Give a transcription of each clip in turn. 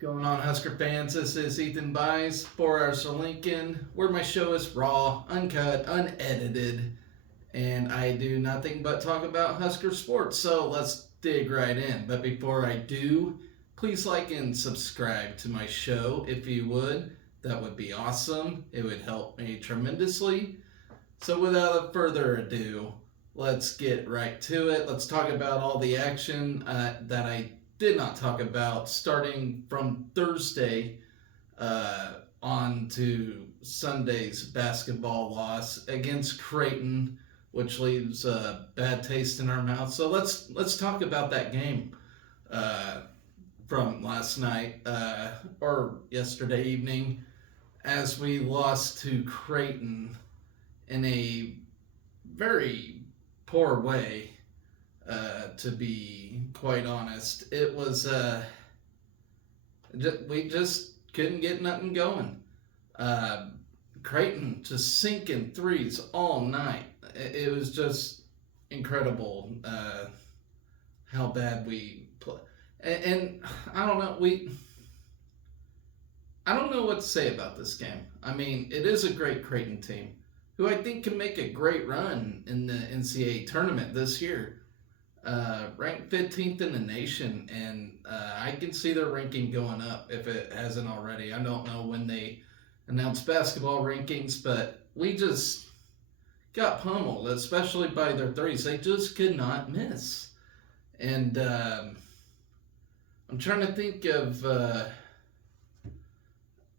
Going on, Husker fans? This is Ethan Bies, 4 Hours to Lincoln, where my show is raw, uncut, unedited, and I do nothing but talk about Husker sports. So let's dig right in. But before I do, please like and subscribe to my show if you would. That would be awesome. It would help me tremendously. So without further ado, let's get right to it. Let's talk about all the action that I did not talk about, starting from Thursday on to Sunday's basketball loss against Creighton, which leaves a bad taste in our mouth. So let's talk about that game from last night or yesterday evening, as we lost to Creighton in a very poor way. To be quite honest, it was we just couldn't get nothing going. Creighton just sinking threes all night. It was just incredible how bad we play. And I don't know, I don't know what to say about this game. I mean, it is a great Creighton team who I think can make a great run in the NCAA tournament this year. Ranked 15th in the nation, and I can see their ranking going up if it hasn't already. I don't know when they announced basketball rankings, but we just got pummeled, especially by their threes. They just could not miss. And I'm trying to think of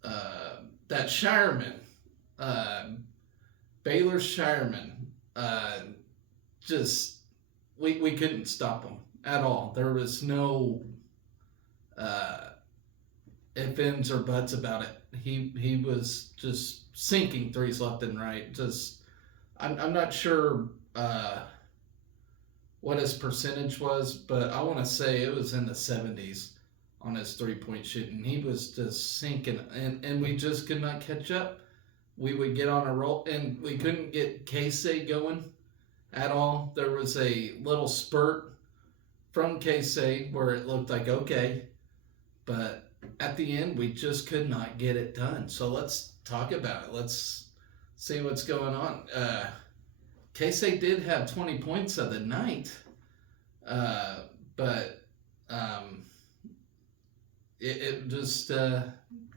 that Shireman, Baylor Shireman, just... We couldn't stop him at all. There was no ifs, ands, or buts about it. He was just sinking threes left and right. Just I'm not sure what his percentage was, but I want to say it was in the 70s on his three-point shooting. He was just sinking, and we just could not catch up. We would get on a roll, and we couldn't get Casey going at all. There was a little spurt from Casey where it looked like okay, but at the end we just could not get it done. So let's talk about it. Let's see what's going on. Casey did have 20 points of the night, but it just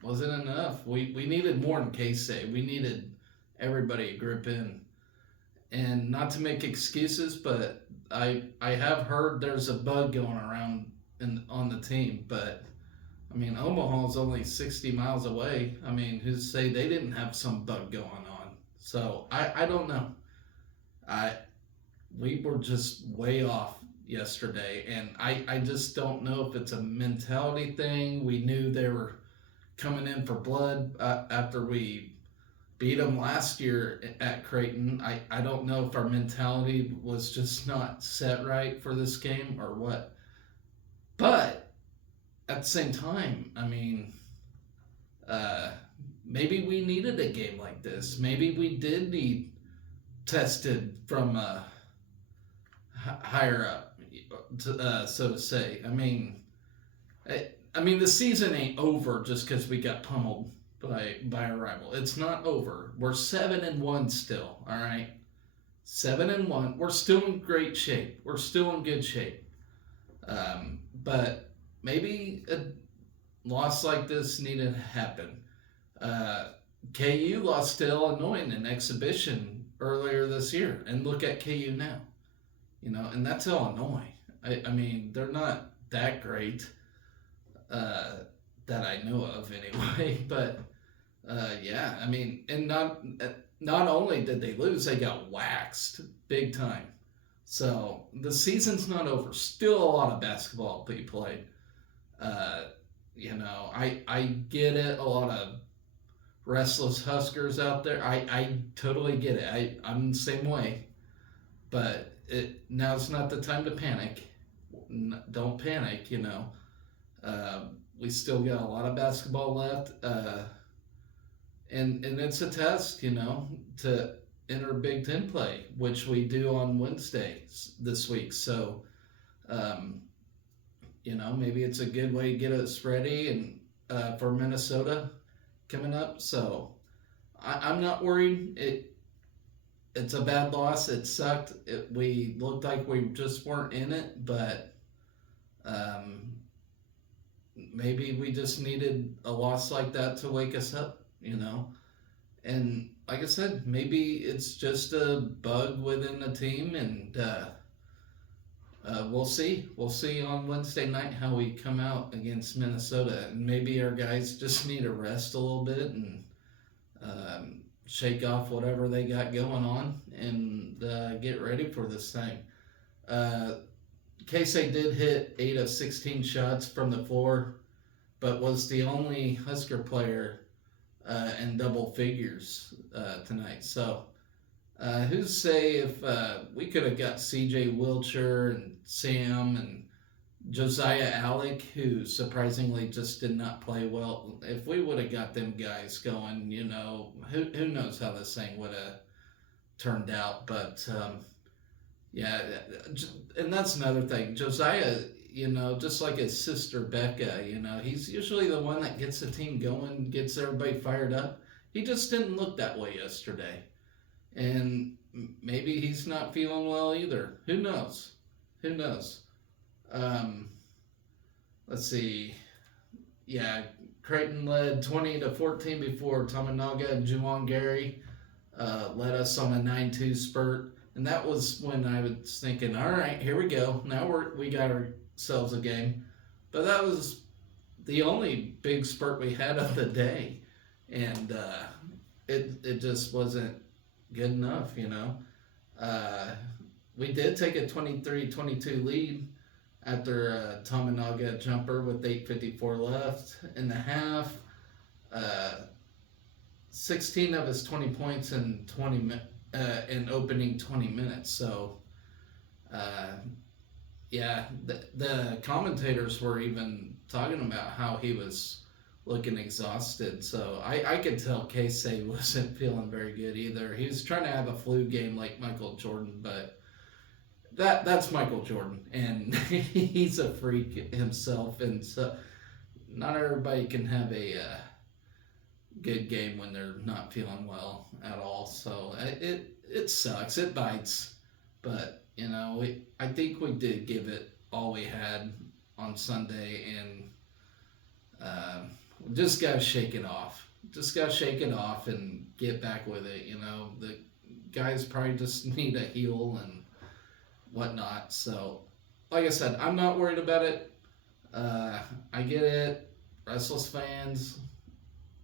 wasn't enough. We needed more than Casey. We needed everybody to grip in. And not to make excuses, but I have heard there's a bug going around on the team. But, I mean, Omaha's only 60 miles away. I mean, who's to say they didn't have some bug going on? So, I don't know. We were just way off yesterday. And I just don't know if it's a mentality thing. We knew they were coming in for blood after we beat them last year at Creighton. I don't know if our mentality was just not set right for this game or what. But at the same time, I mean, maybe we needed a game like this. Maybe we did need tested from higher up, so to say. I mean, the season ain't over just because we got pummeled by our rival. It's not over. We're 7-1 still. All right, 7-1. We're still in great shape. We're still in good shape. But maybe a loss like this needed to happen. KU lost to Illinois in an exhibition earlier this year, and look at KU now. And that's Illinois. I mean, they're not that great that I know of anyway, but. Yeah, I mean, and not only did they lose, they got waxed big time. So the season's not over. Still a lot of basketball to be played. I get it. A lot of restless Huskers out there. I totally get it. I'm the same way. But now's not the time to panic. Don't panic. We still got a lot of basketball left. And it's a test, to enter Big Ten play, which we do on Wednesday this week. So, maybe it's a good way to get us ready and for Minnesota coming up. So I'm not worried. It's a bad loss. It sucked. We looked like we just weren't in it, but um, maybe we just needed a loss like that to wake us up, you know. And like I said, maybe it's just a bug within the team, and we'll see. We'll see on Wednesday night how we come out against Minnesota, and maybe our guys just need to rest a little bit and shake off whatever they got going on and get ready for this thing. Uh, Casey did hit 8 of 16 shots from the floor, but was the only Husker player in double figures tonight. So who's to say if we could have got C.J. Wilcher and Sam and Josiah Alec, who surprisingly just did not play well. If we would have got them guys going, you know, who knows how this thing would have turned out. But yeah, and that's another thing. Josiah, you know, just like his sister Becca, you know, he's usually the one that gets the team going, gets everybody fired up. He just didn't look that way yesterday. And maybe he's not feeling well either. Who knows? Who knows? Let's see. Yeah, Creighton led 20-14 before Tominaga and Juwan Gary led us on a 9-2 spurt. And that was when I was thinking, all right, here we go. Now we got ourselves a game. But that was the only big spurt we had of the day. And it just wasn't good enough, you know. We did take a 23-22 lead after a Tominaga jumper with 8:54 left in the half. 16 of his 20 points in opening 20 minutes. So, yeah, the commentators were even talking about how he was looking exhausted. So I could tell Casey wasn't feeling very good either. He was trying to have a flu game like Michael Jordan, but that's Michael Jordan, and he's a freak himself, and so not everybody can have a good game when they're not feeling well at all. So it sucks, it bites, but you know I think we did give it all we had on Sunday, and just gotta shake it off. Just gotta shake it off and get back with it. You know, the guys probably just need a heal and whatnot. So, like I said, I'm not worried about it. I get it. Restless fans,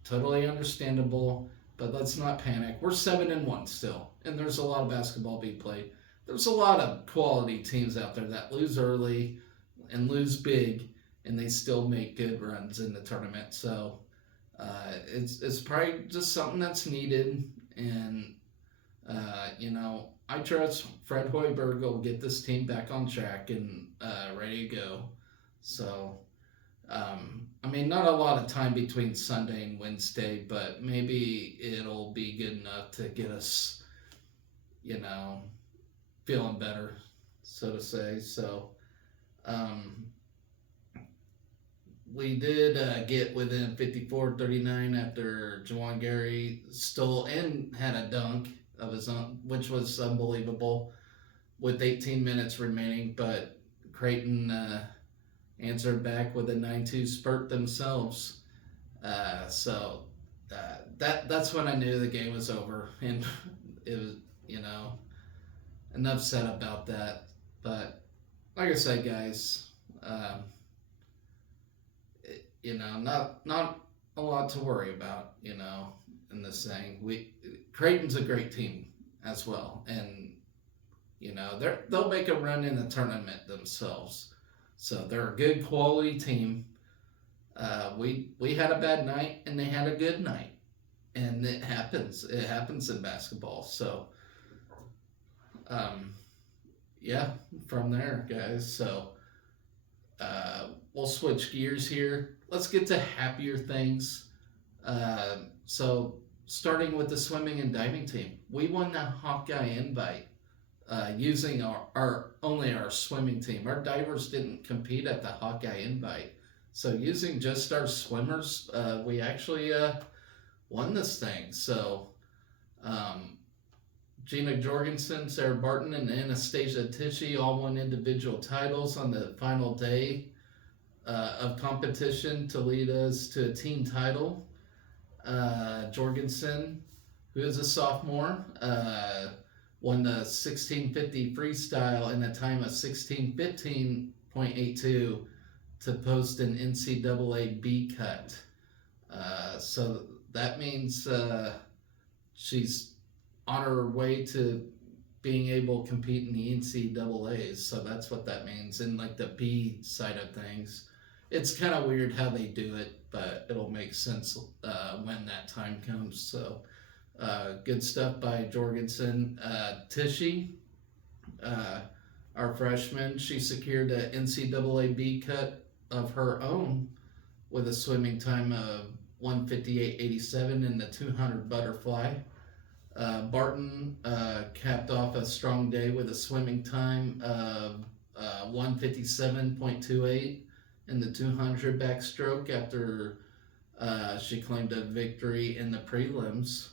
totally understandable. But let's not panic. We're 7-1 still, and there's a lot of basketball being played. There's a lot of quality teams out there that lose early and lose big, and they still make good runs in the tournament. So it's probably just something that's needed. And, you know, I trust Fred Hoiberg will get this team back on track and ready to go. So, I mean, not a lot of time between Sunday and Wednesday, but maybe it'll be good enough to get us, you know, feeling better, so to say. So, we did get within 54-39 after Juwan Gary stole and had a dunk of his own, which was unbelievable, with 18 minutes remaining. But Creighton answered back with a 9-2 spurt themselves. So that's when I knew the game was over, and it was, you know, enough said about that. But like I said, guys, you know, not a lot to worry about, you know, in this thing. Creighton's a great team as well, and you know they'll make a run in the tournament themselves. So they're a good quality team. We had a bad night, and they had a good night, and it happens. It happens in basketball. So, yeah, from there, guys. So we'll switch gears here. Let's get to happier things. So starting with the swimming and diving team, we won the Hawkeye invite using our swimming team. Our divers didn't compete at the Hawkeye invite, So using just our swimmers, we actually won this thing. So um, Gina Jorgensen, Sarah Barton, and Anastasia Tichy all won individual titles on the final day of competition to lead us to a team title. Jorgensen, who is a sophomore, won the 1650 freestyle in a time of 16:15.82 to post an NCAA B cut. So that means she's on her way to being able to compete in the NCAAs. So that's what that means. In like the B side of things, it's kind of weird how they do it, but it'll make sense when that time comes. So good stuff by Jorgensen. Tishy, our freshman, she secured an NCAA B cut of her own with a swimming time of 1:58.87 in the 200 butterfly. Barton capped off a strong day with a swimming time of 1:57.28 in the 200 backstroke after she claimed a victory in the prelims.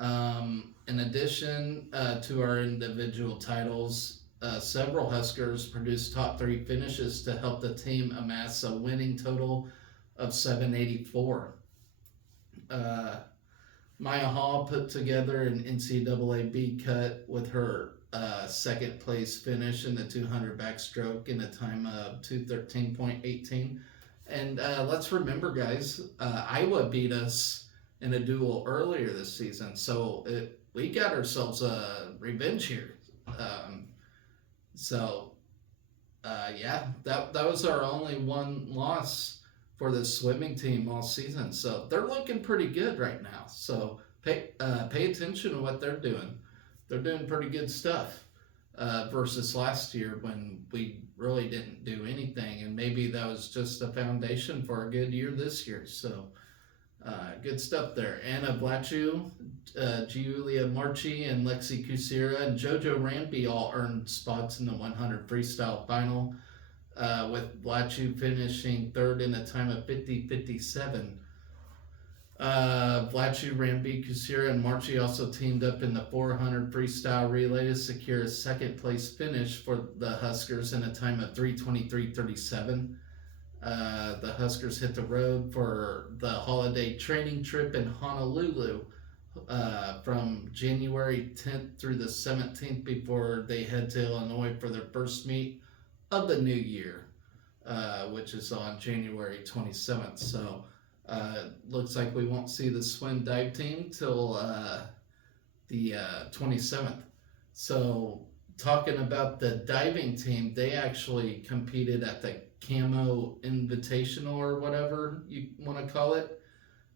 In addition to our individual titles, several Huskers produced top 3 finishes to help the team amass a winning total of 784. Maya Hall put together an NCAA B cut with her second place finish in the 200 backstroke in a time of 2:13.18. And let's remember, guys, Iowa beat us in a duel earlier this season, so we got ourselves a revenge here. Yeah, that was our only one loss for the swimming team all season. So they're looking pretty good right now. So pay attention to what they're doing. They're doing pretty good stuff versus last year when we really didn't do anything. And maybe that was just a foundation for a good year this year. So good stuff there. Anna Vlachu, Giulia Marchi, and Lexi Kusira and JoJo Ramby all earned spots in the 100 freestyle final, with Vlachu finishing third in a time of 50:57. Vlachu, Ramby, Kusira, and Marchi also teamed up in the 400 freestyle relay to secure a second place finish for the Huskers in a time of 3:23.37. The Huskers hit the road for the holiday training trip in Honolulu from January 10th through the 17th before they head to Illinois for their first meet of the new year, which is on January 27th. So looks like we won't see the swim dive team till the 27th. So talking about the diving team, they actually competed at the Camo Invitational or whatever you want to call it.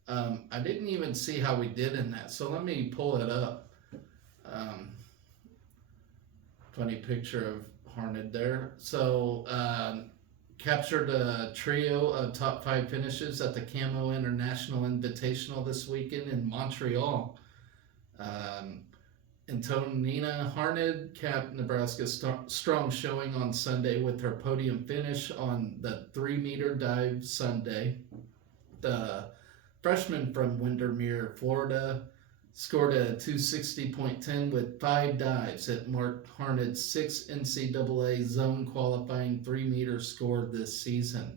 I didn't even see how we did in that, so let me pull it up. Funny picture of Harned there. So captured a trio of top 5 finishes at the Camo International Invitational this weekend in Montreal. Antonina Harned capped Nebraska's strong showing on Sunday with her podium finish on the 3-meter dive Sunday. The freshman from Windermere, Florida, scored a 260.10 with 5 dives. It marked Harned's 6th NCAA zone qualifying 3-meter score this season.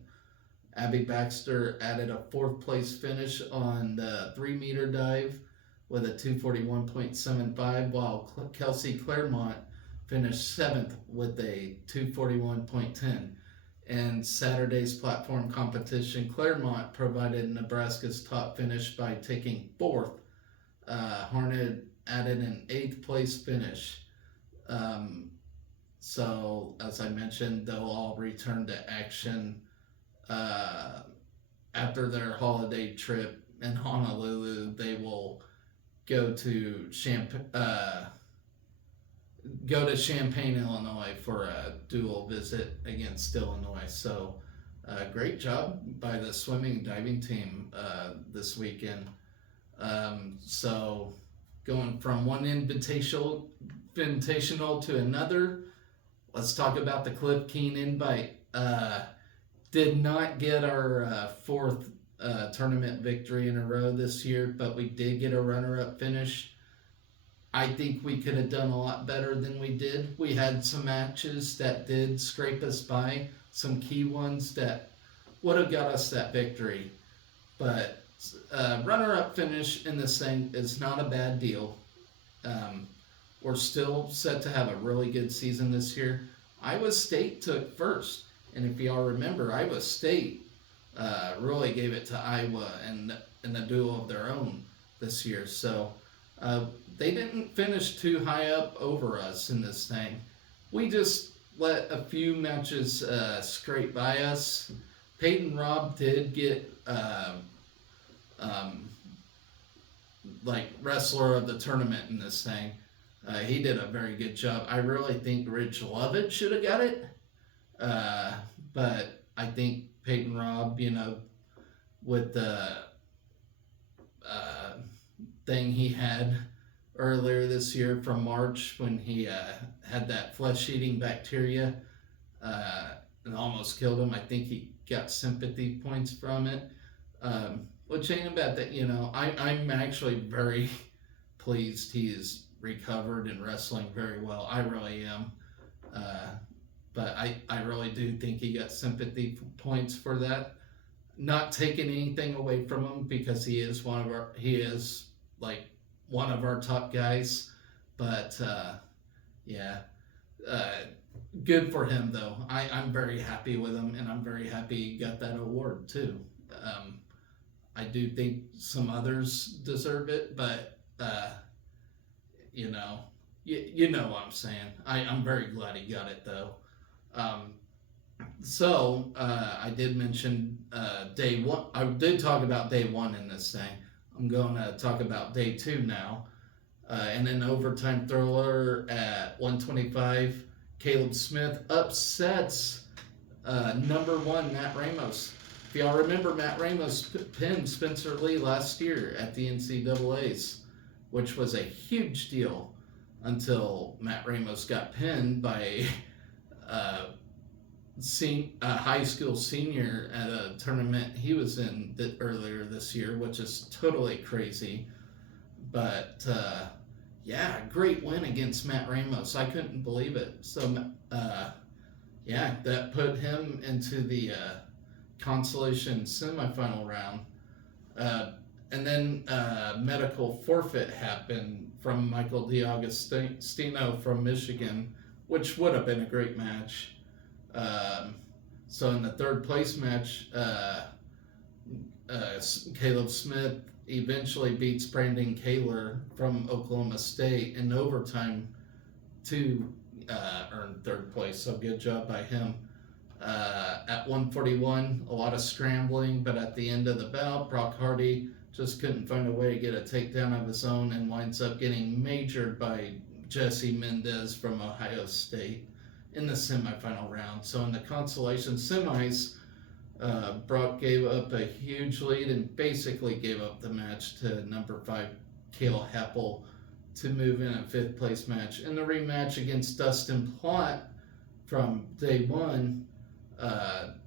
Abby Baxter added a 4th place finish on the 3-meter dive with a 241.75, while Kelsey Claremont finished 7th with a 241.10. In Saturday's platform competition, Claremont provided Nebraska's top finish by taking 4th. Harned added an 8th place finish. So, as I mentioned, they'll all return to action after their holiday trip in Honolulu. They will go to Champaign, Illinois for a dual visit against Illinois. So great job by the swimming and diving team this weekend. So going from one invitational to another, let's talk about the Cliff Keen invite. Did not get our fourth tournament victory in a row this year, but we did get a runner-up finish. I think we could have done a lot better than we did. We had some matches that did scrape us by, some key ones that would have got us that victory. But runner-up finish in this thing is not a bad deal. We're still set to have a really good season this year. Iowa State took first, and if y'all remember, Iowa State really gave it to Iowa in a duel of their own this year. So they didn't finish too high up over us in this thing. We just let a few matches scrape by us. Peyton Robb did get like wrestler of the tournament in this thing. He did a very good job. I really think Ridge Lovett should have got it. But I think Peyton Robb, with the thing he had earlier this year from March when he had that flesh-eating bacteria and almost killed him. I think he got sympathy points from it, which ain't a bad thing. I'm actually very pleased he is recovered and wrestling very well. I really am. But I really do think he got sympathy points for that. Not taking anything away from him because he is one of our top guys. But good for him though. I'm very happy with him, and I'm very happy he got that award too. I do think some others deserve it, but you know what I'm saying. I'm very glad he got it though. So I did mention day one. I did talk about day one in this thing. I'm going to talk about day two now. And an overtime thriller at 125. Caleb Smith upsets number one Matt Ramos. If y'all remember, Matt Ramos pinned Spencer Lee last year at the NCAAs, which was a huge deal until Matt Ramos got pinned by a high school senior at a tournament he was in earlier this year, which is totally crazy. But great win against Matt Ramos. I couldn't believe it. So that put him into the consolation semifinal round. And then medical forfeit happened from Michael D'Agostino from Michigan, which would have been a great match. So in the third place match, Caleb Smith eventually beats Brandon Kaler from Oklahoma State in overtime to earn third place. So good job by him. At 141, a lot of scrambling, but at the end of the bout, Brock Hardy just couldn't find a way to get a takedown of his own and winds up getting majored by Jesse Mendez from Ohio State in the semifinal round. So in the consolation semis, Brock gave up a huge lead and basically gave up the match to number 5 Cale Heppel to move in a fifth place match. In the rematch against Dustin Plott from day one,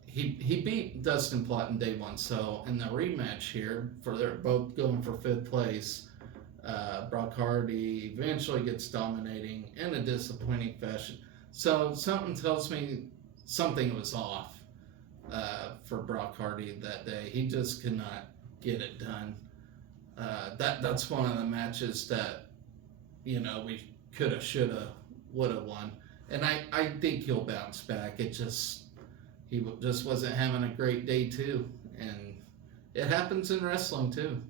he beat Dustin Plott in day one. So in the rematch here, they're both going for fifth place, Brock Hardy eventually gets dominating in a disappointing fashion. So something tells me something was off for Brock Hardy that day. He just could not get it done. That's one of the matches that we coulda, shoulda, woulda won, and I think he'll bounce back. He just wasn't having a great day too, and it happens in wrestling too.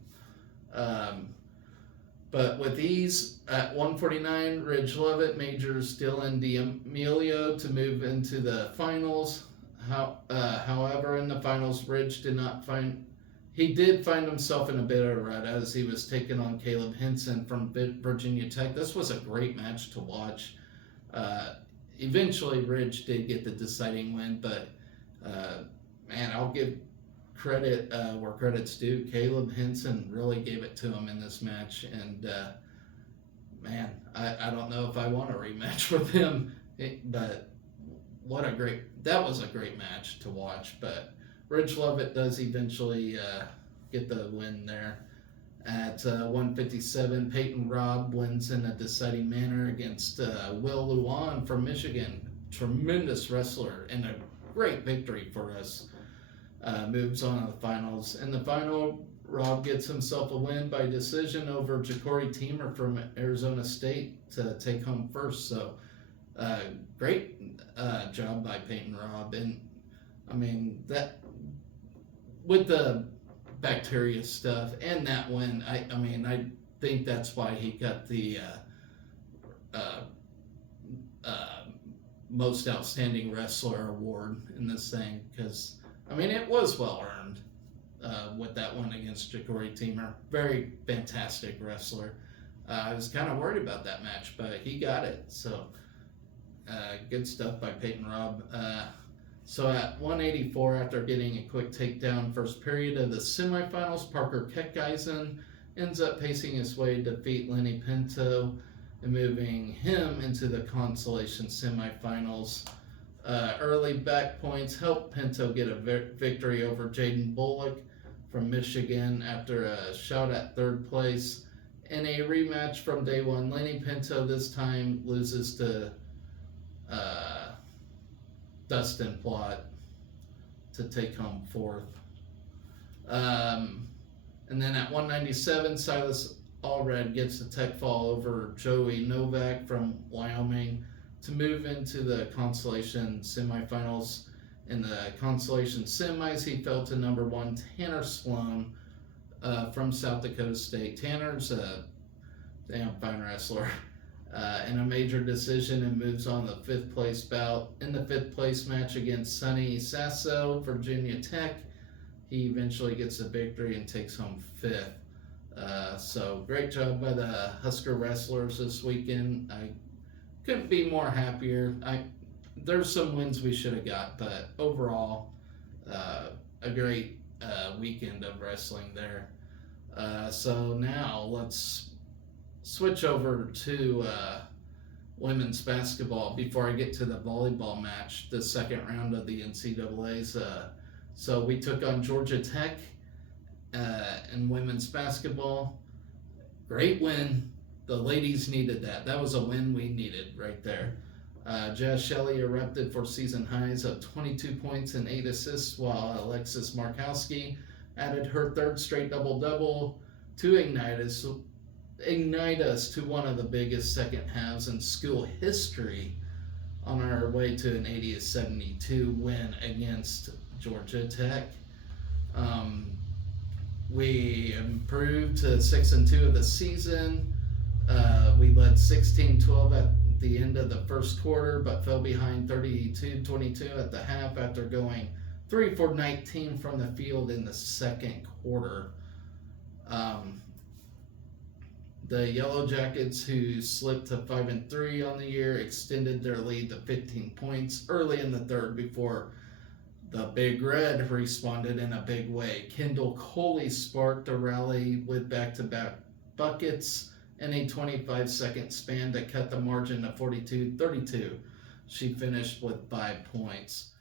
But with ease, at 149, Ridge Lovett majors Dylan D'Amelio to move into the finals. However, in the finals, Ridge did find himself in a bit of a rut as he was taking on Caleb Henson from Virginia Tech. This was a great match to watch. Eventually, Ridge did get the deciding win, but I'll give credit where credit's due. Caleb Henson really gave it to him in this match, and I don't know if I want a rematch with him, but that was a great match to watch. But Ridge Lovett does eventually get the win there. At 157, Peyton Robb wins in a deciding manner against Will Luan from Michigan. Tremendous wrestler and a great victory for us. Moves on to the finals. In the final, Robb gets himself a win by decision over Ja'Cory Teamer from Arizona State to take home first. So, great job by Peyton Robb. And, I mean, that with the bacteria stuff and that win, I think that's why he got the most outstanding wrestler award in this thing, because it was well earned with that one against Ja'Cory Teamer. Very fantastic wrestler. I was kind of worried about that match, but he got it. So good stuff by Peyton Robb. So at 184, after getting a quick takedown first period of the semifinals, Parker Keckgeisen ends up pacing his way to defeat Lenny Pinto and moving him into the consolation semifinals. Early back points helped Pinto get a victory over Jaden Bullock from Michigan after a shot at third place. In a rematch from day one, Lenny Pinto this time loses to Dustin Plott to take home fourth. And then at 197, Silas Allred gets the tech fall over Joey Novak from Wyoming to move into the consolation semifinals. In the consolation semis, he fell to number one Tanner Sloan from South Dakota State. Tanner's a damn fine wrestler. In a major decision, and moves on the fifth place bout. In the fifth place match against Sonny Sasso, Virginia Tech, he eventually gets a victory and takes home fifth. So great job by the Husker wrestlers this weekend. I couldn't be more happier. There's some wins we should have got, but overall, a great weekend of wrestling there. So now let's switch over to women's basketball before I get to the volleyball match, the second round of the NCAA's. So we took on Georgia Tech in women's basketball. Great win. The ladies needed that. That was a win we needed right there. Jazz Shelley erupted for season highs of 22 points and 8 assists, while Alexis Markowski added her third straight double-double to ignite us to one of the biggest second halves in school history on our way to an 80-72 win against Georgia Tech. We improved to 6-2 of the season. We led 16-12 at the end of the first quarter, but fell behind 32-22 at the half after going 3 for 19 from the field in the second quarter. The Yellow Jackets, who slipped to 5-3 on the year, extended their lead to 15 points early in the third before the Big Red responded in a big way. Kendall Coley sparked a rally with back-to-back buckets in a 25-second span to cut the margin to 42-32. She finished with 5 points.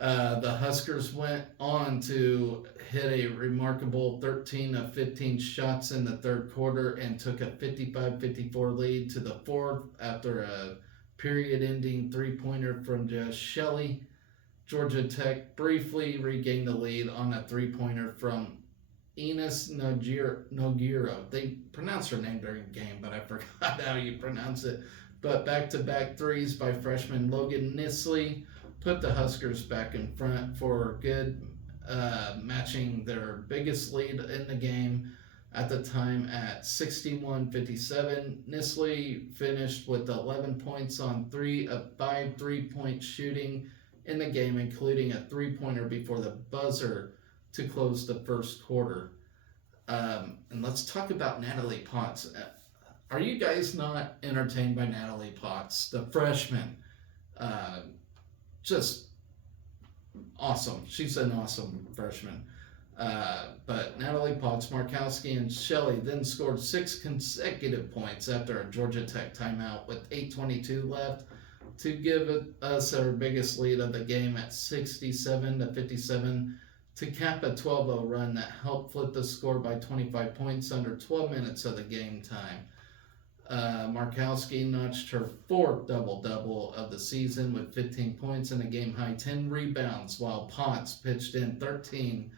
The Huskers went on to hit a remarkable 13 of 15 shots in the third quarter and took a 55-54 lead to the fourth after a period-ending three-pointer from Jazz Shelley. Georgia Tech briefly regained the lead on a three-pointer from Enos Nogiro. They pronounced her name during the game, but I forgot how you pronounce it. But back-to-back threes by freshman Logan Nisley put the Huskers back in front for good, matching their biggest lead in the game at the time at 61-57. Nisley finished with 11 points on 3 of 5 three-point shooting in the game, including a three-pointer before the buzzer to close the first quarter. And let's talk about Natalie Potts. Are you guys not entertained by Natalie Potts, the freshman? Just awesome. She's an awesome freshman. But Natalie Potts, Markowski, and Shelley then scored 6 consecutive points after a Georgia Tech timeout with 8:22 left. to give us our biggest lead of the game at 67-57 to cap a 12-0 run that helped flip the score by 25 points under 12 minutes of the game time. Markowski notched her 4th double-double of the season with 15 points and a game-high 10 rebounds, while Potts pitched in 13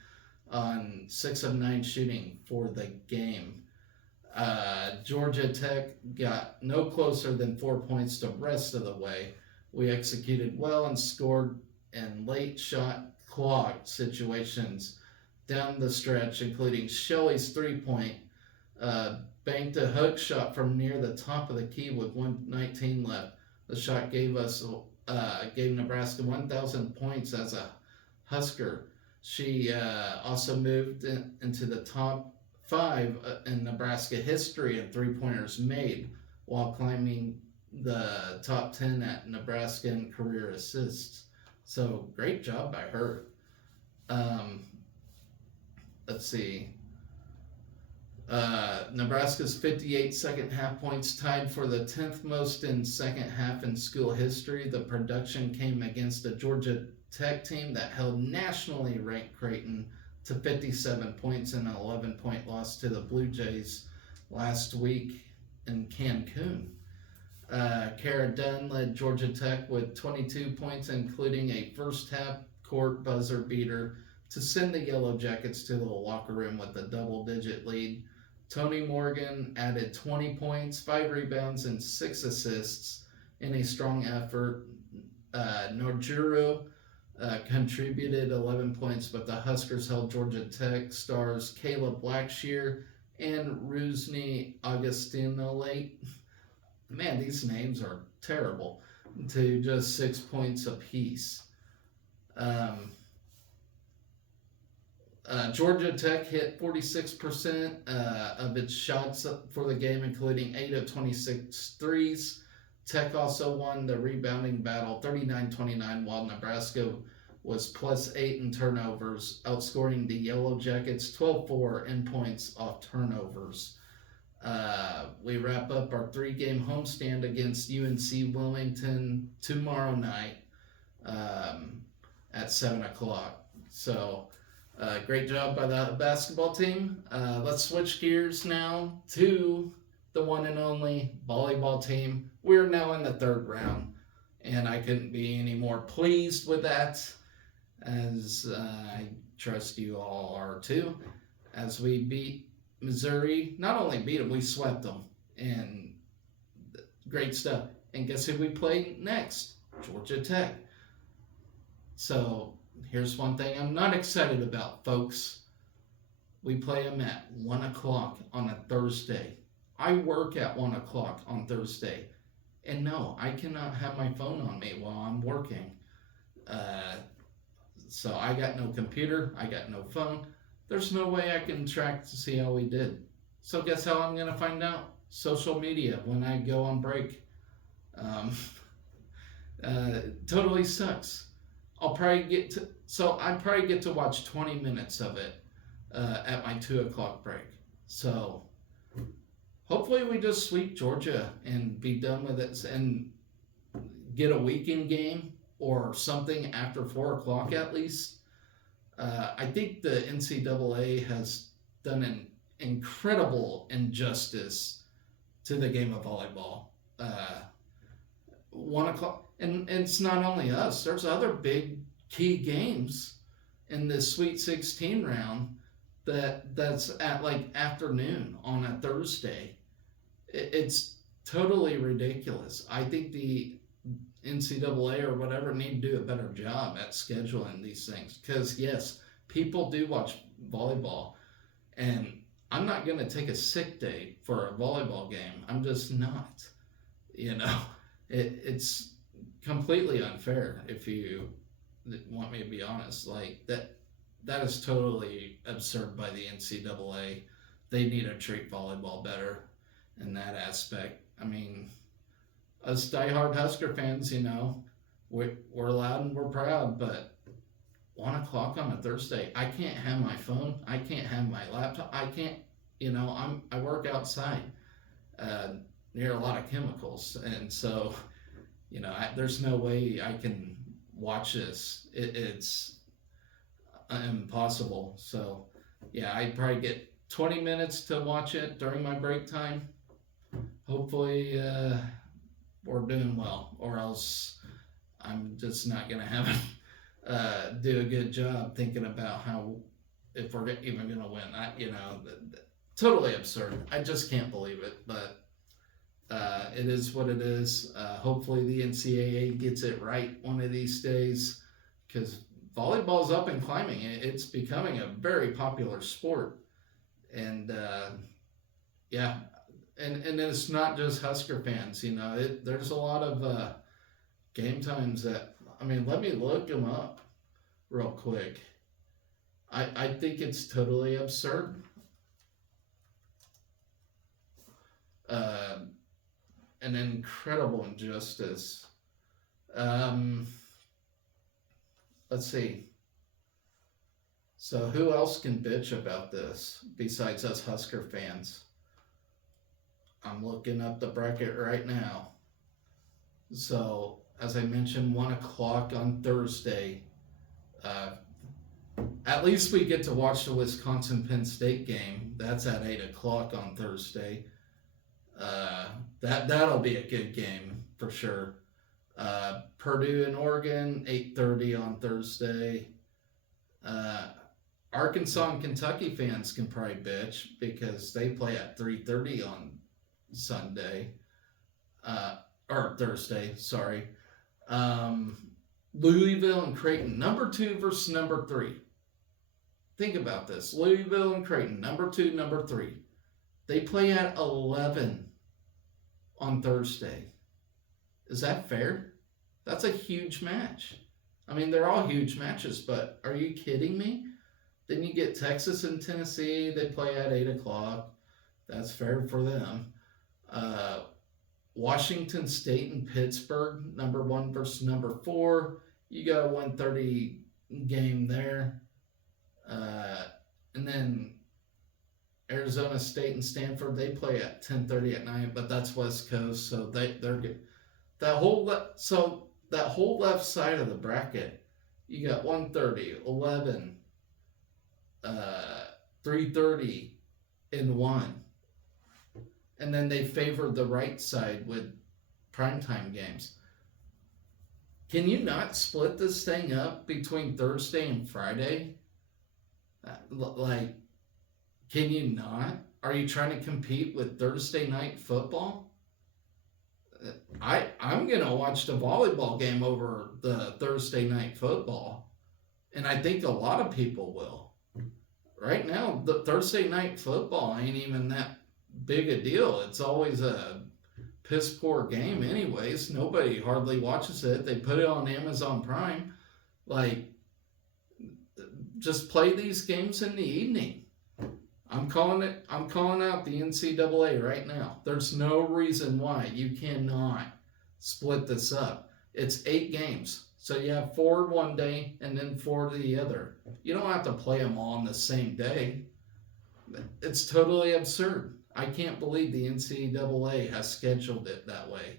on 6 of 9 shooting for the game. Georgia Tech got no closer than 4 points the rest of the way. We executed well and scored in late shot clock situations down the stretch, including Shelley's 3-point, banked a hook shot from near the top of the key with 1:19 left. The shot gave Nebraska 1,000 points as a Husker. She also moved into the top 5 in Nebraska history in 3-pointers made, while climbing the top 10 at Nebraska in career assists. So great job by her. Let's see. Nebraska's 58 second half points tied for the 10th most in second half in school history. The production came against a Georgia Tech team that held nationally ranked Creighton to 57 points in an 11-point loss to the Blue Jays last week in Cancun. Kara Dunn led Georgia Tech with 22 points, including a first half court buzzer beater to send the Yellow Jackets to the locker room with a double-digit lead. Tony Morgan added 20 points, 5 rebounds, and 6 assists in a strong effort. Nojuru contributed 11 points, but the Huskers held Georgia Tech stars Caleb Blackshear and Rusney Augustino late. Man, these names are terrible. To just 6 points apiece. Georgia Tech hit 46% of its shots for the game, including 8 of 26 threes. Tech also won the rebounding battle 39-29, while Nebraska was +8 in turnovers, outscoring the Yellow Jackets 12-4 in points off turnovers. We wrap up our 3-game homestand against UNC Wilmington tomorrow night at 7 o'clock. So, great job by the basketball team. Let's switch gears now to the one and only volleyball team. We're now in the 3rd round, and I couldn't be any more pleased with that, as I trust you all are too, as we beat Missouri. Not only beat them, we swept them, and great stuff. And guess who we play next? Georgia Tech. So here's one thing I'm not excited about, folks. We play them at 1 o'clock on a Thursday. I work at 1 o'clock on Thursday. And no, I cannot have my phone on me while I'm working. So I got no computer. I got no phone. There's no way I can track to see how we did. So guess how I'm going to find out? Social media when I go on break. Totally sucks. I probably get to watch 20 minutes of it at my 2 o'clock break. So hopefully we just sweep Georgia and be done with it and get a weekend game or something after 4 o'clock at least. I think the NCAA has done an incredible injustice to the game of volleyball. 1 o'clock, and it's not only us. There's other big key games in this Sweet 16 round that's at like afternoon on a Thursday. It's totally ridiculous. I think the NCAA or whatever need to do a better job at scheduling these things, because yes, people do watch volleyball, and I'm not going to take a sick day for a volleyball game. I'm just not. It's completely unfair if you want me to be honest. Like that is totally absurd by the NCAA. They need to treat volleyball better in that aspect. I mean, us diehard Husker fans, we're loud and we're proud, but 1 o'clock on a Thursday, I can't have my phone. I can't have my laptop. I can't, I work outside near a lot of chemicals. And so, there's no way I can watch this. It's impossible. So, yeah, I'd probably get 20 minutes to watch it during my break time. Hopefully, we're doing well, or else I'm just not going to have do a good job thinking about how if we're even going to win. Totally absurd. I just can't believe it, but it is what it is. Hopefully, the NCAA gets it right one of these days, because volleyball's up and climbing. It's becoming a very popular sport, and yeah, and it's not just Husker fans. There's a lot of game times that let me look them up real quick. I think it's totally absurd. An incredible injustice. Let's see. So who else can bitch about this besides us Husker fans? I'm looking up the bracket right now. So, as I mentioned, 1 o'clock on Thursday. At least we get to watch the Wisconsin-Penn State game. That's at 8 o'clock on Thursday. That'll be a good game for sure. Purdue and Oregon, 8:30 on Thursday. Arkansas and Kentucky fans can probably bitch because they play at 3:30 on Sunday. Or Thursday, sorry. Louisville and Creighton, number 2 versus number 3. Think about this. Louisville and Creighton, number 2, number 3. They play at 11 on Thursday. Is that fair? That's a huge match. They're all huge matches, but are you kidding me? Then you get Texas and Tennessee. They play at 8 o'clock. That's fair for them. Washington State and Pittsburgh, number 1 versus number 4. You got a 1:30 game there. And then Arizona State and Stanford, they play at 10:30 at night, but that's West Coast, so they're good. That whole left side of the bracket, you got 1:30, 11, 3:30, and 1. And then they favored the right side with primetime games. Can you not split this thing up between Thursday and Friday? Can you not? Are you trying to compete with Thursday night football? I'm going to watch the volleyball game over the Thursday night football. And I think a lot of people will. Right now, the Thursday night football ain't even that big a deal. It's always a piss poor game anyways. Nobody hardly watches it. They put it on Amazon Prime. Just play these games in the evening. I'm calling out the NCAA right now. There's no reason why you cannot split this up. It's 8 games. So you have 4 one day and then 4 the other. You don't have to play them all on the same day. It's totally absurd. I can't believe the NCAA has scheduled it that way.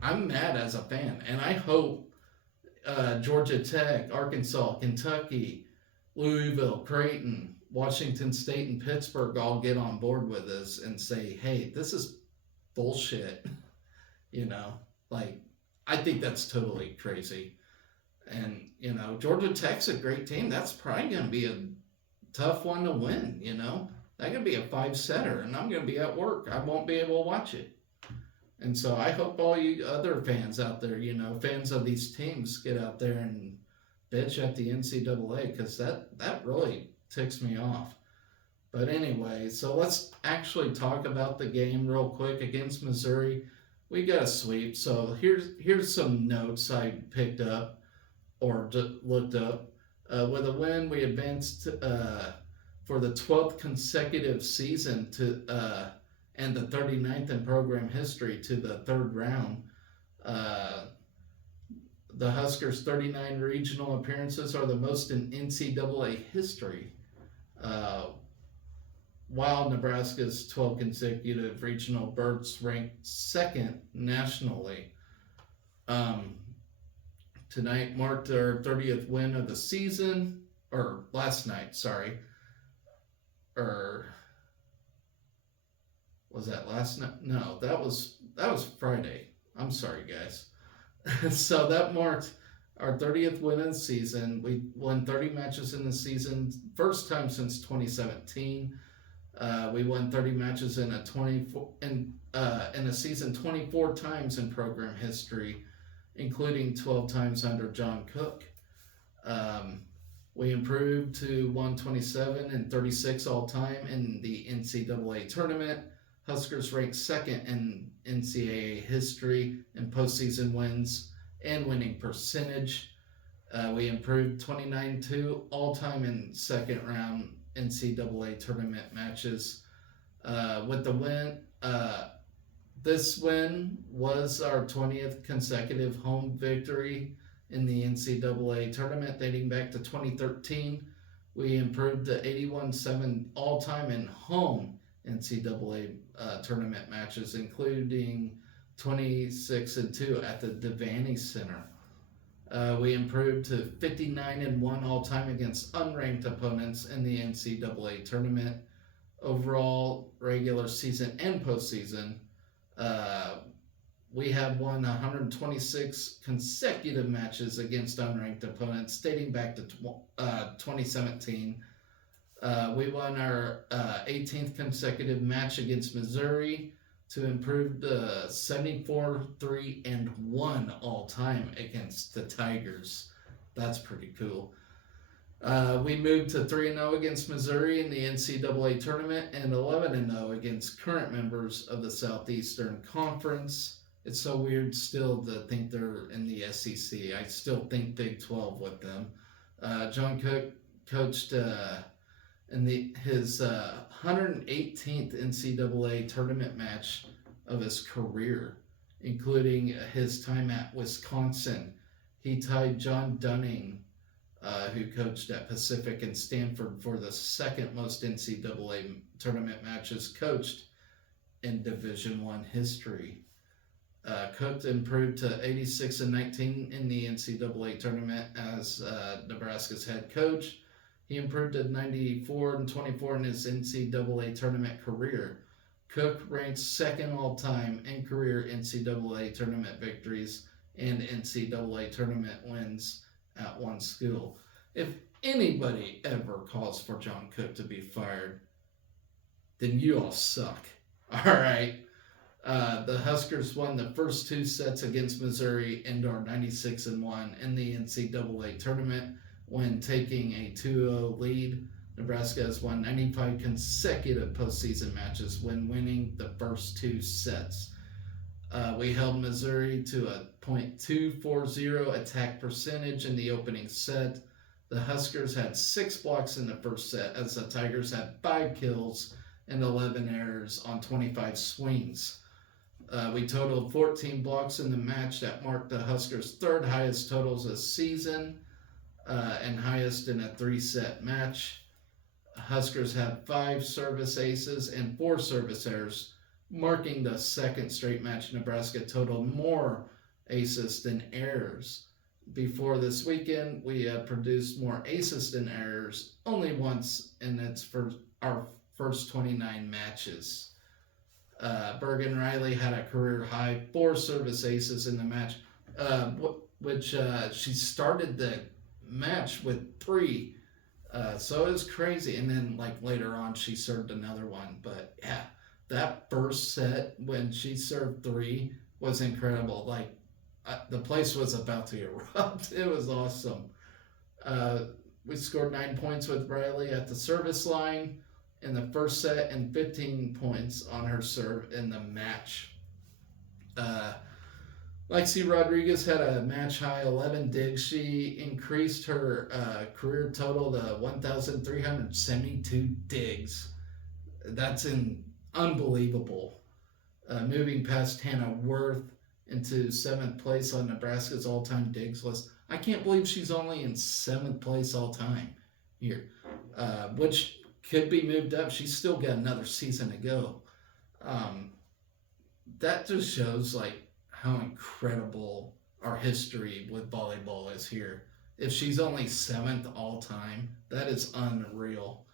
I'm mad as a fan, and I hope Georgia Tech, Arkansas, Kentucky, Louisville, Creighton, Washington State, and Pittsburgh all get on board with us and say, hey, this is bullshit. I think that's totally crazy. And, Georgia Tech's a great team. That's probably going to be a tough one to win, That could be a 5-setter, and I'm going to be at work. I won't be able to watch it. And so I hope all you other fans out there, fans of these teams, get out there and bitch at the NCAA, because that really ticks me off. But anyway, so let's actually talk about the game real quick against Missouri. We got a sweep. So here's some notes I picked up or looked up. With a win, we advanced for the 12th consecutive season and the 39th in program history to the 3rd round. The Huskers' 39 regional appearances are the most in NCAA history, while Nebraska's 12 consecutive regional berths ranked 2nd nationally. Um, Tonight marked our 30th win of the season, or last night, sorry. Or was that last night? No, that was Friday. I'm sorry, guys. So that marked our 30th win in the season. We won 30 matches in the season, first time since 2017. We won 30 matches in a season 24 times in program history, including 12 times under John Cook. We improved to 127 and 36 all time in the NCAA tournament. Huskers ranked second in NCAA history in postseason wins and winning percentage. We improved 29-2 all time in second round NCAA tournament matches. With the win, this win was our 20th consecutive home victory in the NCAA tournament dating back to 2013. We improved to 81-7 all time in home NCAA tournament matches, including 26-2 at the Devaney Center. We improved to 59-1 all time against unranked opponents in the NCAA tournament. Overall, regular season and postseason, we have won 126 consecutive matches against unranked opponents dating back to 2017. We won our 18th consecutive match against Missouri to improve to 74-3-1 all time against the Tigers. That's pretty cool. We moved to 3-0 against Missouri in the NCAA tournament and 11-0 against current members of the Southeastern Conference. It's so weird still to think they're in the SEC. I still think Big 12 with them. John Cook coached in his 118th NCAA tournament match of his career, including his time at Wisconsin. He tied John Dunning, who coached at Pacific and Stanford, for the second most NCAA tournament matches coached in Division I history. Cook improved to 86-19 in the NCAA tournament as Nebraska's head coach. He improved to 94-24 in his NCAA tournament career. Cook ranked second all-time in career NCAA tournament victories and NCAA tournament wins at one school. If anybody ever calls for John Cook to be fired, then you all suck. All right. The Huskers won the first two sets against Missouri and are 96-1 in the NCAA tournament when taking a 2-0 lead. Nebraska has won 95 consecutive postseason matches when winning the first two sets. We held Missouri to a .240 attack percentage in the opening set. The Huskers had 6 blocks in the first set, as the Tigers had 5 kills and 11 errors on 25 swings. We totaled 14 blocks in the match that marked the Huskers' third highest totals this season and highest in a 3-set match. Huskers had 5 service aces and 4 service errors, marking the second straight match Nebraska totaled more aces than errors. Before this weekend, we had produced more aces than errors only once, and it's for our first 29 matches. Bergen Riley had a career high 4 service aces in the match, which she started the match with 3. So it was crazy. And then later on she served another one. But yeah, that first set when she served 3 was incredible. The place was about to erupt. It was awesome. We scored 9 points with Riley at the service line in the first set and 15 points on her serve in the match. Lexi Rodriguez had a match-high 11 digs. She increased her career total to 1,372 digs. That's unbelievable. Moving past Hannah Worth into 7th place on Nebraska's all-time digs list. I can't believe she's only in 7th place all-time here, which could be moved up. She's still got another season to go. That just shows how incredible our history with volleyball is here. If she's only 7th all time, that is unreal.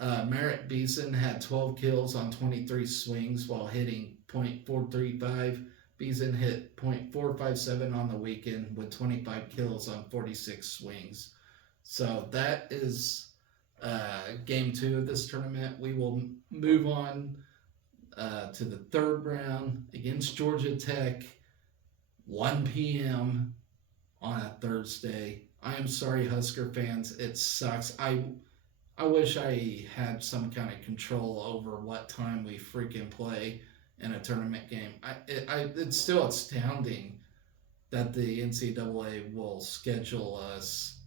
Merritt Beeson had 12 kills on 23 swings while hitting .435. Beeson hit .457 on the weekend with 25 kills on 46 swings. So that is game 2 of this tournament. We will move on to the 3rd round against Georgia Tech, 1 p.m. on a Thursday. I am sorry, Husker fans. It sucks. I wish I had some kind of control over what time we freaking play in a tournament game. It's still astounding that the NCAA will schedule us.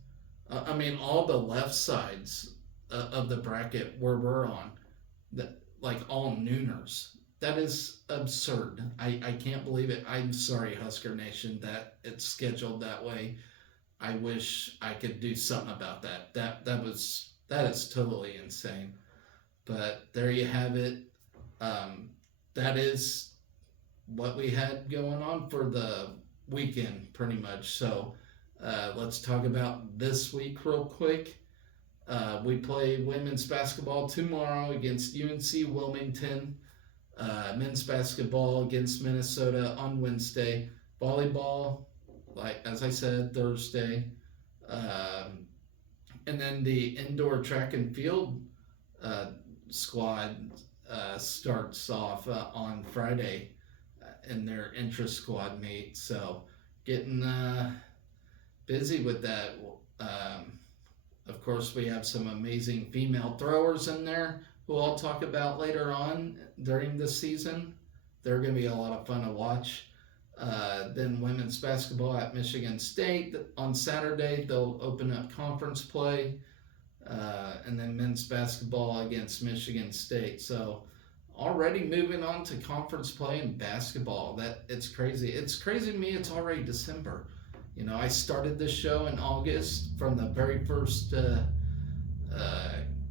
All the left sides of the bracket where we're on, that like all nooners. That is absurd. I can't believe it. I'm sorry, Husker Nation, that it's scheduled that way. I wish I could do something about that. That is totally insane. But there you have it. That is what we had going on for the weekend, pretty much. So let's talk about this week real quick. We play women's basketball tomorrow against UNC Wilmington. Men's basketball against Minnesota on Wednesday. Volleyball, like as I said, Thursday. And then the indoor track and field squad starts off on Friday in their intra-squad meet. So getting busy with that. Of course, we have some amazing female throwers in there who I'll talk about later on during this season. They're going to be a lot of fun to watch. Then women's basketball at Michigan State. On Saturday, they'll open up conference play. And then men's basketball against Michigan State. So already moving on to conference play in basketball. It's crazy. It's crazy to me it's already December. I started this show in August from the very first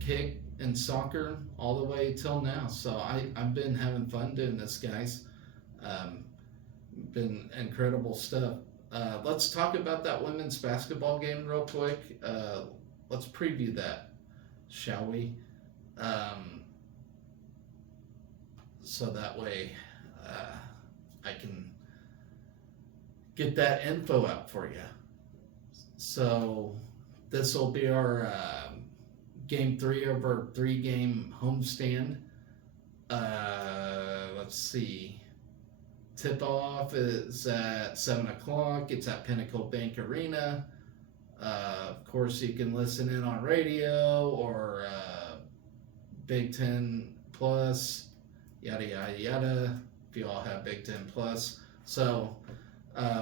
kick in soccer all the way till now. So I've been having fun doing this, guys. Been incredible stuff. Let's talk about that women's basketball game real quick. Let's preview that, shall we? So that way I can get that info out for you. So this will be our game 3 of our 3-game homestand. Let's see. Tip-off is at 7 o'clock. It's at Pinnacle Bank Arena. Of course, you can listen in on radio or Big Ten Plus, yada, yada, yada, if you all have Big Ten Plus. So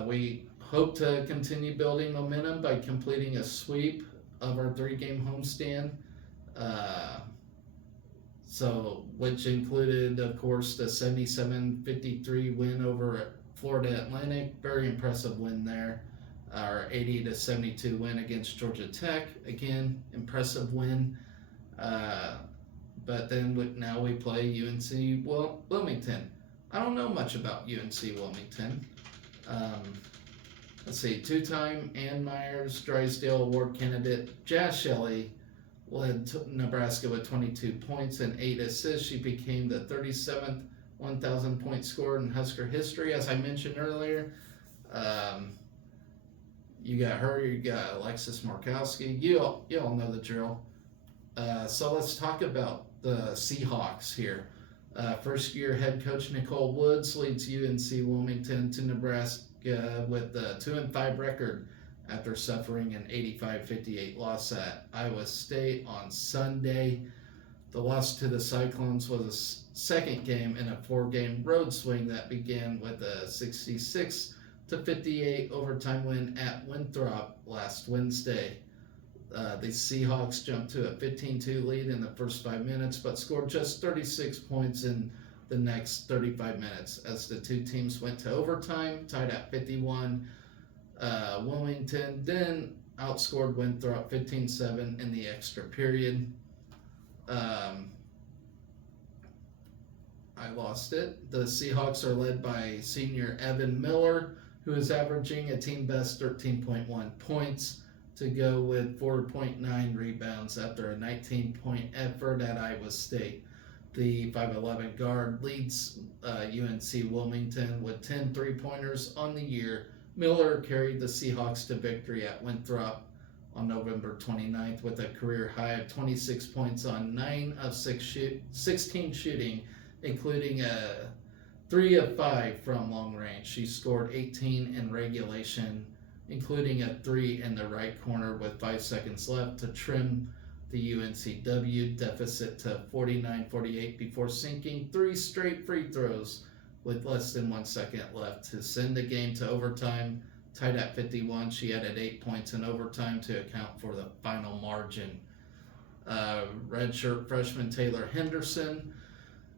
we hope to continue building momentum by completing a sweep of our 3-game homestand. Which included, of course, the 77-53 win over Florida Atlantic. Very impressive win there. Our 80-72 win against Georgia Tech. Again, impressive win. But then now we play UNC Wilmington. I don't know much about UNC Wilmington. Let's see, 2-time Ann Myers Drysdale Award candidate Jazz Shelley led Nebraska with 22 points and 8 assists. She became the 37th 1,000-point scorer in Husker history. As I mentioned earlier, you got her, you got Alexis Markowski. You all know the drill. So let's talk about the Seahawks here. First-year head coach Nicole Woods leads UNC Wilmington to Nebraska with a 2-5 record after suffering an 85-58 loss at Iowa State on Sunday. The loss to the Cyclones was a second game in a 4-game road swing that began with a 66-58 overtime win at Winthrop last Wednesday. The Seahawks jumped to a 15-2 lead in the first 5 minutes, but scored just 36 points in the next 35 minutes as the two teams went to overtime, tied at 51. Wilmington then outscored Winthrop 15-7 in the extra period. I lost it. The Seahawks are led by senior Evan Miller, who is averaging a team best 13.1 points to go with 4.9 rebounds after a 19-point effort at Iowa State. The 5'11 guard leads UNC Wilmington with 10 three-pointers on the year. Miller carried the Seahawks to victory at Winthrop on November 29th with a career high of 26 points on 9 of 16 shooting, including a 3 of 5 from long range. She scored 18 in regulation, including a 3 in the right corner with 5 seconds left to trim the UNCW deficit to 49-48 before sinking 3 straight free throws with less than 1 second left to send the game to overtime. Tied at 51, she added 8 points in overtime to account for the final margin. Redshirt freshman Taylor Henderson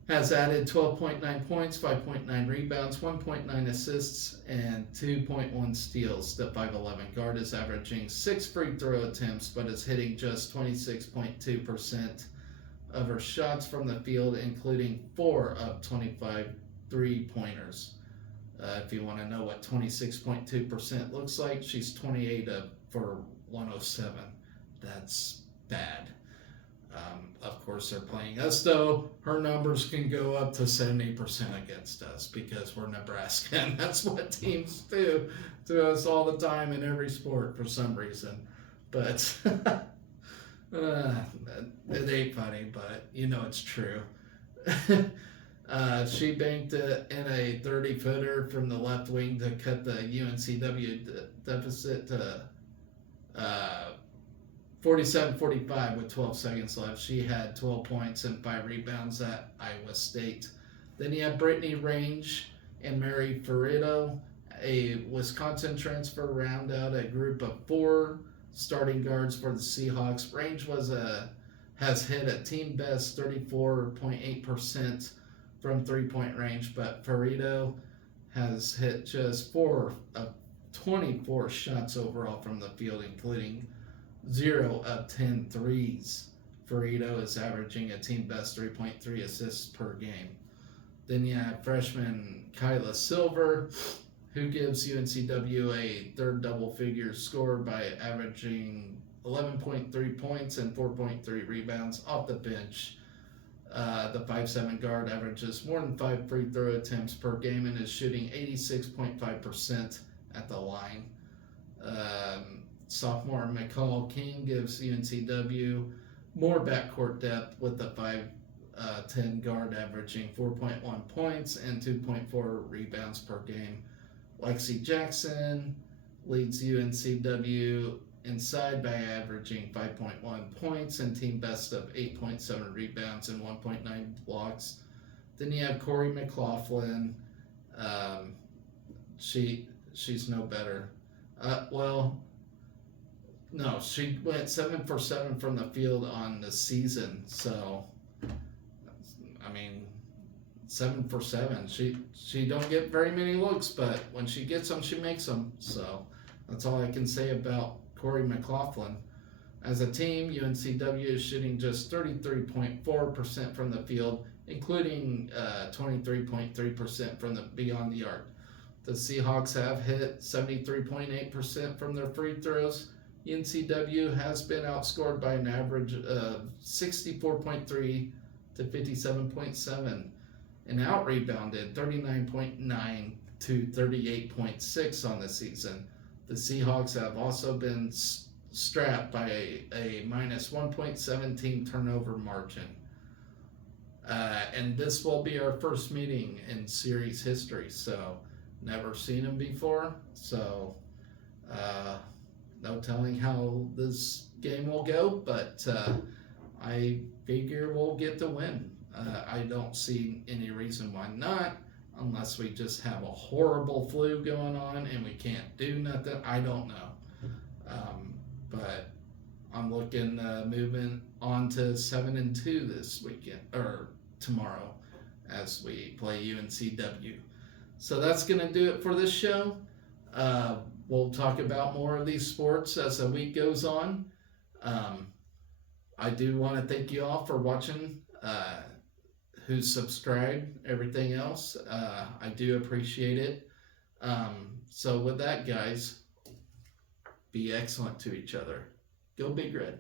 has added 12.9 points, 5.9 rebounds, 1.9 assists, and 2.1 steals. The 5'11 guard is averaging 6 free throw attempts, but is hitting just 26.2% of her shots from the field, including 4 of 25 three-pointers. If you want to know what 26.2% looks like, she's 28 for 107. That's bad. Of course, they're playing us, though. Her numbers can go up to 70% against us because we're Nebraska, and that's what teams do to us all the time in every sport for some reason. But it ain't funny, but you know it's true. She banked in a 30-footer from the left wing to cut the UNCW deficit to 47-45 with 12 seconds left. She had 12 points and 5 rebounds at Iowa State. Then you have Brittany Range and Mary Ferrito, a Wisconsin transfer, round out a group of 4 starting guards for the Seahawks. Range has hit a team best 34.8% from 3-point range, but Ferrito has hit just 4 of 24 shots overall from the field, including 0 of 10 threes. Ferrito is averaging a team best 3.3 assists per game. Then you have freshman Kyla Silver, who gives UNCW a third double-figure score by averaging 11.3 points and 4.3 rebounds off the bench. The 5'7 guard averages more than 5 free throw attempts per game and is shooting 86.5% at the line. Sophomore McCall King gives UNCW more backcourt depth with the 5'10 guard averaging 4.1 points and 2.4 rebounds per game. Lexi Jackson leads UNCW inside by averaging 5.1 points and team best of 8.7 rebounds and 1.9 blocks. Then you have Corey McLaughlin. She's no better. No, she went 7 for 7 from the field on the season. So, I mean, 7 for 7. She don't get very many looks, but when she gets them, she makes them. So that's all I can say about Corey McLaughlin. As a team, UNCW is shooting just 33.4% from the field, including 23.3% from the beyond the arc. The Seahawks have hit 73.8% from their free throws. UNCW has been outscored by an average of 64.3 to 57.7 and out-rebounded 39.9 to 38.6 on the season. The Seahawks have also been strapped by a minus 1.17 turnover margin. And this will be our first meeting in series history, so never seen them before. So no telling how this game will go, but I figure we'll get the win. I don't see any reason why not, unless we just have a horrible flu going on and we can't do nothing. I don't know. But I'm looking moving on to 7-2 this weekend or tomorrow as we play UNCW. So that's going to do it for this show. We'll talk about more of these sports as the week goes on. I do want to thank you all for watching, who's subscribed, everything else. I do appreciate it. So with that, guys, be excellent to each other. Go Big Red.